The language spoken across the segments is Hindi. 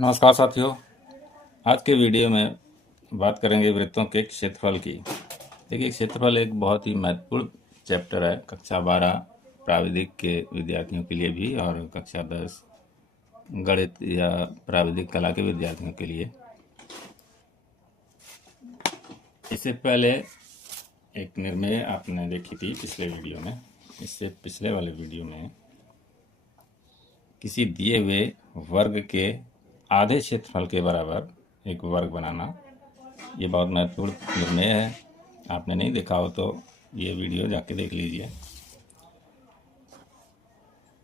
नमस्कार साथियों। आज के वीडियो में बात करेंगे वृत्तों के क्षेत्रफल की। देखिए, क्षेत्रफल एक बहुत ही महत्वपूर्ण चैप्टर है कक्षा 12 प्राविधिक के विद्यार्थियों के लिए भी और कक्षा 10 गणित या प्राविधिक कला के विद्यार्थियों के लिए। इससे पहले एक निर्णय आपने देखी थी पिछले वीडियो में। इससे पिछले वाले वीडियो में किसी दिए हुए वर्ग के आधे क्षेत्रफल के बराबर एक वर्ग बनाना, ये बहुत महत्वपूर्ण निर्णय है। आपने नहीं देखा हो तो ये वीडियो जाके देख लीजिए।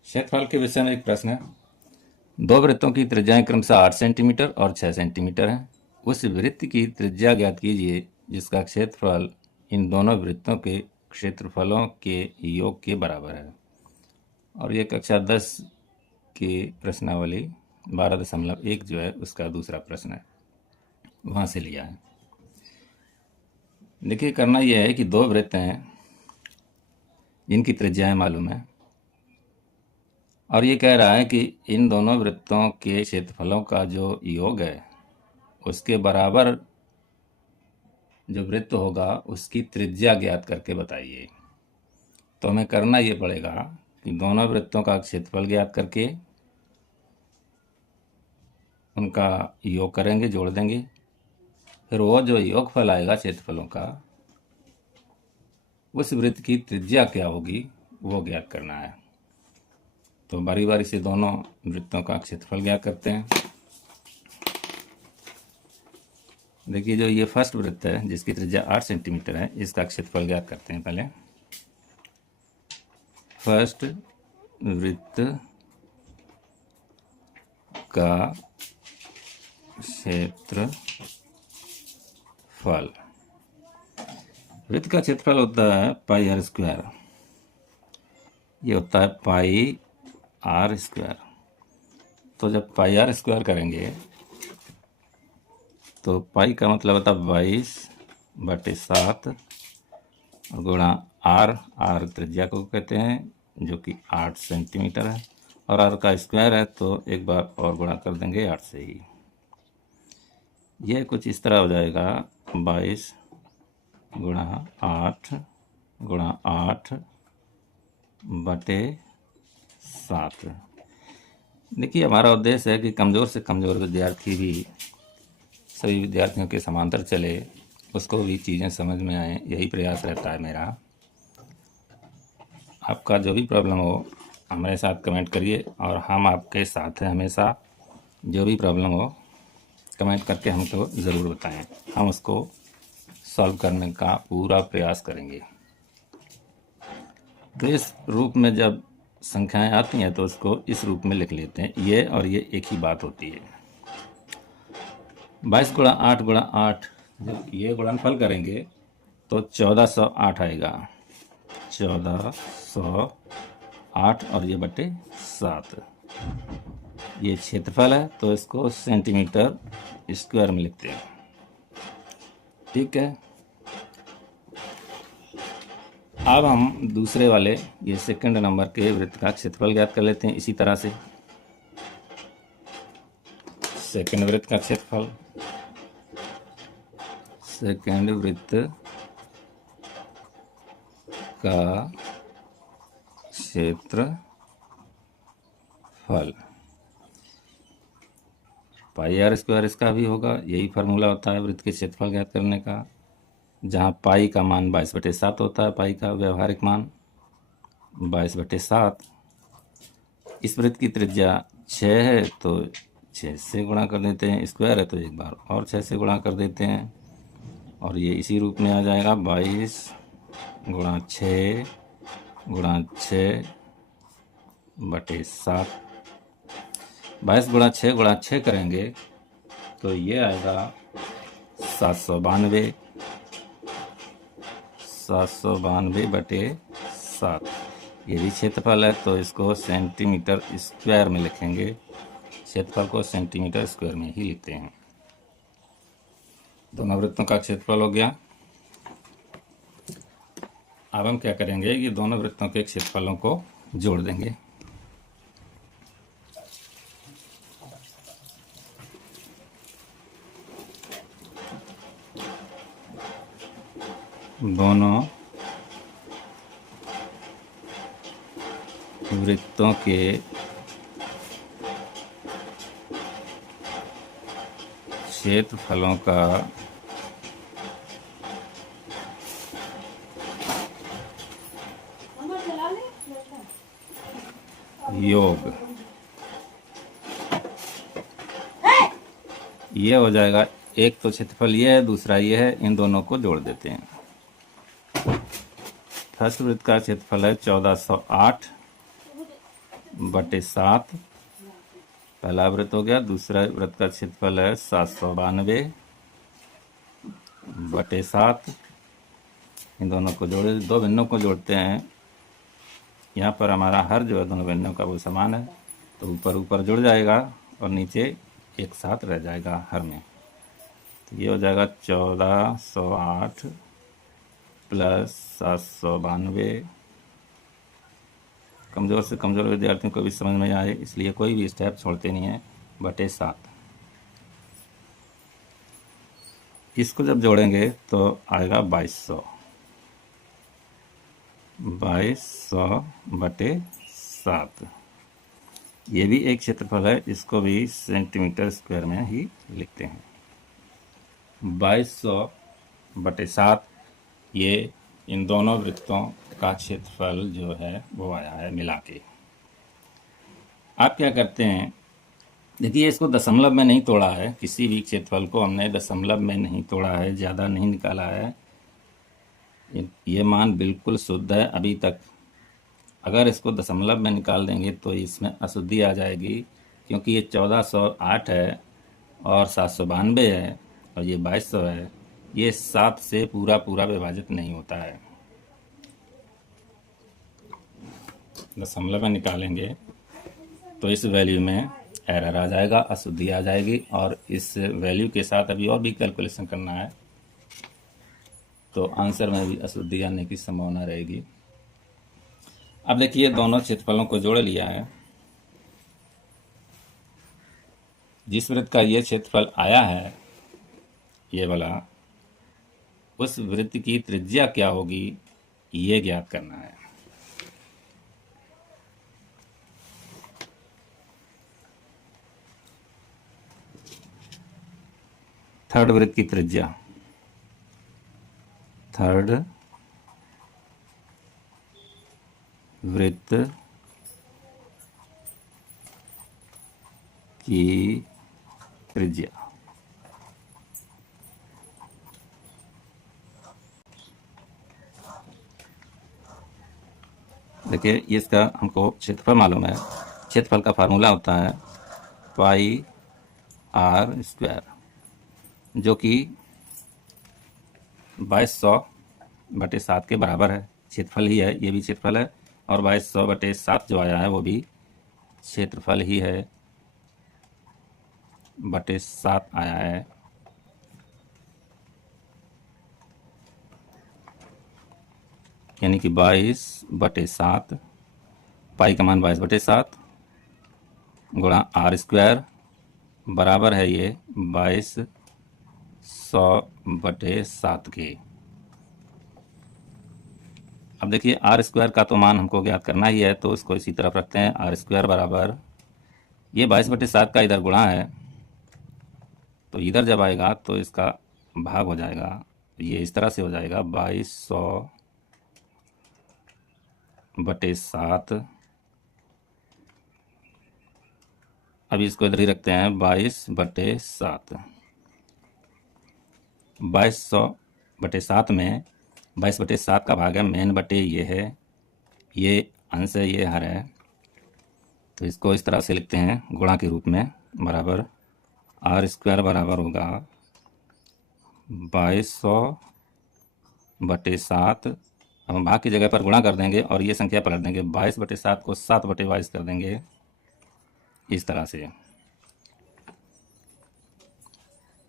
क्षेत्रफल के विषय में एक प्रश्न है। दो वृत्तों की त्रिज्याएं क्रमशः 8 सेंटीमीटर और 6 सेंटीमीटर है। उस वृत्त की त्रिज्या ज्ञात कीजिए जिसका क्षेत्रफल इन दोनों वृत्तों के क्षेत्रफलों के योग के बराबर है। और ये कक्षा 10 की प्रश्नावली 12.1 जो है उसका दूसरा प्रश्न है, वहाँ से लिया है। देखिए, करना यह है कि दो वृत्त हैं जिनकी त्रिज्याएं मालूम है और ये कह रहा है कि इन दोनों वृत्तों के क्षेत्रफलों का जो योग है उसके बराबर जो वृत्त होगा उसकी त्रिज्या ज्ञात करके बताइए। तो हमें करना ये पड़ेगा कि दोनों वृत्तों का क्षेत्रफल ज्ञात करके उनका योग करेंगे, जोड़ देंगे। फिर वो जो योगफल आएगा क्षेत्रफलों का, उस वृत्त की त्रिज्या क्या होगी वो ज्ञात करना है। तो बारी बारी से दोनों वृत्तों का क्षेत्रफल ज्ञात करते हैं। देखिए, जो ये फर्स्ट वृत्त है जिसकी त्रिज्या 8 सेंटीमीटर है, इसका क्षेत्रफल ज्ञात करते हैं। पहले फर्स्ट वृत्त का क्षेत्रफल, वृत्त का क्षेत्रफल होता है पाई आर स्क्वायर। ये होता है पाई आर स्क्वायर। तो जब पाई आर स्क्वायर करेंगे तो पाई का मतलब होता है 22/7 और गुणा आर, आर त्रिज्या को कहते हैं जो कि 8 सेंटीमीटर है, और आर का स्क्वायर है तो एक बार और गुणा कर देंगे 8 से ही। यह कुछ इस तरह हो जाएगा 22 गुणा 8 गुणा 8/7। देखिए, हमारा उद्देश्य है कि कमज़ोर से कमज़ोर विद्यार्थी भी सभी विद्यार्थियों के समांतर चले, उसको भी चीज़ें समझ में आए, यही प्रयास रहता है मेरा। आपका जो भी प्रॉब्लम हो हमारे साथ कमेंट करिए और हम आपके साथ हैं हमेशा। जो भी प्रॉब्लम हो कमेंट करके हमको ज़रूर बताएं, हम उसको सॉल्व करने का पूरा प्रयास करेंगे। तो इस रूप में जब संख्याएं आती हैं तो उसको इस रूप में लिख लेते हैं। ये और ये एक ही बात होती है। 22 गुणा 8 गुणा 8, जब ये गुणनफल करेंगे तो 1408 आएगा। 1408 और ये बटे 7। ये क्षेत्रफल है तो इसको सेंटीमीटर स्क्वायर में लिखते हैं। ठीक है, अब हम दूसरे वाले ये सेकंड नंबर के वृत्त का क्षेत्रफल ज्ञात कर लेते हैं। इसी तरह से सेकंड वृत्त का क्षेत्रफल, सेकंड वृत्त का क्षेत्रफल पाई आर स्क्वायर इसका भी होगा। यही फार्मूला होता है वृत्त के क्षेत्रफल ज्ञात करने का, जहाँ पाई का मान 22/7 होता है। पाई का व्यवहारिक मान 22/7। इस वृत्त की त्रिज्या 6 है तो 6 से गुणा कर देते हैं। स्क्वायर है तो एक बार और 6 से गुणा कर देते हैं और ये इसी रूप में आ जाएगा 22 गुणा 6 गुणा 6/7। 22 गुणा 6 गुणा 6 करेंगे तो ये आएगा 792। 792/7। ये भी क्षेत्रफल है तो इसको सेंटीमीटर स्क्वायर में लिखेंगे। क्षेत्रफल को सेंटीमीटर स्क्वायर में ही लिखते हैं। दोनों वृत्तों का क्षेत्रफल हो गया। अब हम क्या करेंगे कि दोनों वृत्तों के क्षेत्रफलों को जोड़ देंगे। दोनों वृत्तों के क्षेत्रफलों का योग ये हो जाएगा। एक तो क्षेत्रफल ये है, दूसरा ये है, इन दोनों को जोड़ देते हैं। फर्स्ट वृत्त का क्षेत्रफल है 1408 बटे 7, पहला वृत्त हो गया। दूसरा वृत्त का क्षेत्रफल है 792 बटे 7, इन दोनों को जोड़े, दो भिन्नों को जोड़ते हैं। यहाँ पर हमारा हर जो है दोनों भिन्नों का वो समान है, तो ऊपर ऊपर जुड़ जाएगा और नीचे एक साथ रह जाएगा हर में। तो ये हो जाएगा 1408 प्लस 792। कमज़ोर से कमज़ोर विद्यार्थियों को भी समझ में आए इसलिए कोई भी स्टेप छोड़ते नहीं है, बटे 7। इसको जब जोड़ेंगे तो आएगा 2200 बटे 7। ये भी एक क्षेत्रफल है, इसको भी सेंटीमीटर स्क्वायर में ही लिखते हैं। 2200 बटे 7 ये इन दोनों वृत्तों का क्षेत्रफल जो है वो आया है मिला के। आप क्या करते हैं, देखिए इसको दशमलव में नहीं तोड़ा है, किसी भी क्षेत्रफल को हमने दशमलव में नहीं तोड़ा है, ज़्यादा नहीं निकाला है। ये मान बिल्कुल शुद्ध है अभी तक। अगर इसको दशमलव में निकाल देंगे तो इसमें अशुद्धि आ जाएगी, क्योंकि ये 1408 है और 792 है और ये 2200 है। ये 7 से पूरा पूरा विभाजित नहीं होता है। दशमलव में निकालेंगे तो इस वैल्यू में एरर आ जाएगा, अशुद्धि आ जाएगी, और इस वैल्यू के साथ अभी और भी कैलकुलेशन करना है तो आंसर में भी अशुद्धि आने की संभावना रहेगी। अब देखिए दोनों क्षेत्रफलों को जोड़ लिया है। जिस वृत्त का ये क्षेत्रफल आया है ये वाला, उस वृत्त की त्रिज्या क्या होगी ये ज्ञात करना है। थर्ड वृत्त की त्रिज्या, थर्ड वृत्त की त्रिज्या। देखिए इसका हमको क्षेत्रफल मालूम है। क्षेत्रफल का फार्मूला होता है पाई आर स्क्वायर, जो कि 2200 बटे 7 के बराबर है। क्षेत्रफल ही है, ये भी क्षेत्रफल है, और 2200 बटे 7 जो आया है वो भी क्षेत्रफल ही है, बटे 7 आया है। यानी कि 22 बटे 7, पाई का मान 22 बटे 7 गुणा आर स्क्वायर बराबर है ये 2200 बटे 7 के। अब देखिए आर स्क्वायर का तो मान हमको ज्ञात करना ही है, तो इसको इसी तरफ रखते हैं। आर स्क्वायर बराबर ये 22 बटे 7 का इधर गुणा है, तो इधर जब आएगा तो इसका भाग हो जाएगा, ये इस तरह से हो जाएगा 2200 बटे 7। अभी इसको इधर ही रखते हैं 22 बटे 7। 2200 बटे 7 में 22 बटे 7 का भाग है मेन बटे ये है, ये अंश है, ये हर है, तो इसको इस तरह से लिखते हैं गुणा के रूप में, बराबर आर स्क्वायर बराबर होगा 2200 बटे 7। अब हम भाग की जगह पर गुणा कर देंगे और ये संख्या पलट देंगे, 22 बटे 7 को 7 बटे 22 कर देंगे इस तरह से,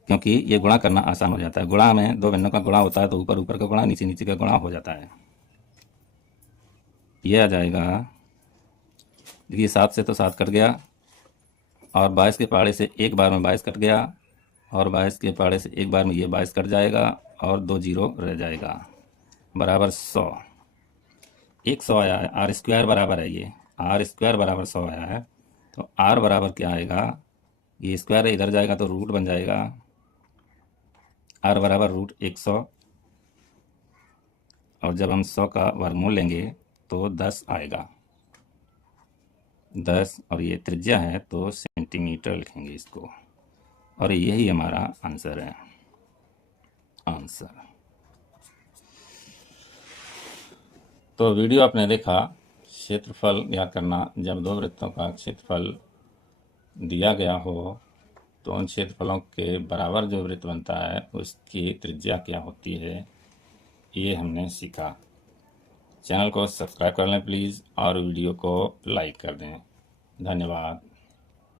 क्योंकि ये गुणा करना आसान हो जाता है। गुणा में दो भिन्नों का गुणा होता है तो ऊपर ऊपर का गुणा, नीचे नीचे का गुणा हो जाता है। ये आ जाएगा, देखिए 7 से तो 7 कट गया, और 22 के पहाड़े से एक बार में 22 कट गया, और 22 के पहाड़े से एक बार में ये 22 कट जाएगा और 2 जीरो रह जाएगा। बराबर 100, 100 आया है, आर स्क्वायर बराबर है, ये आर स्क्वायर बराबर 100 आया है, तो आर बराबर क्या आएगा, ये स्क्वायर इधर जाएगा तो रूट बन जाएगा, आर बराबर रूट 100, और जब हम 100 का वर्गमूल लेंगे तो 10 आएगा, 10, और ये त्रिज्या है तो सेंटीमीटर लिखेंगे इसको, और यही हमारा आंसर है। आंसर। तो वीडियो आपने देखा, क्षेत्रफल ज्ञात करना, जब दो वृत्तों का क्षेत्रफल दिया गया हो तो उन क्षेत्रफलों के बराबर जो वृत्त बनता है उसकी त्रिज्या क्या होती है, ये हमने सीखा। चैनल को सब्सक्राइब कर लें प्लीज़, और वीडियो को लाइक कर दें। धन्यवाद।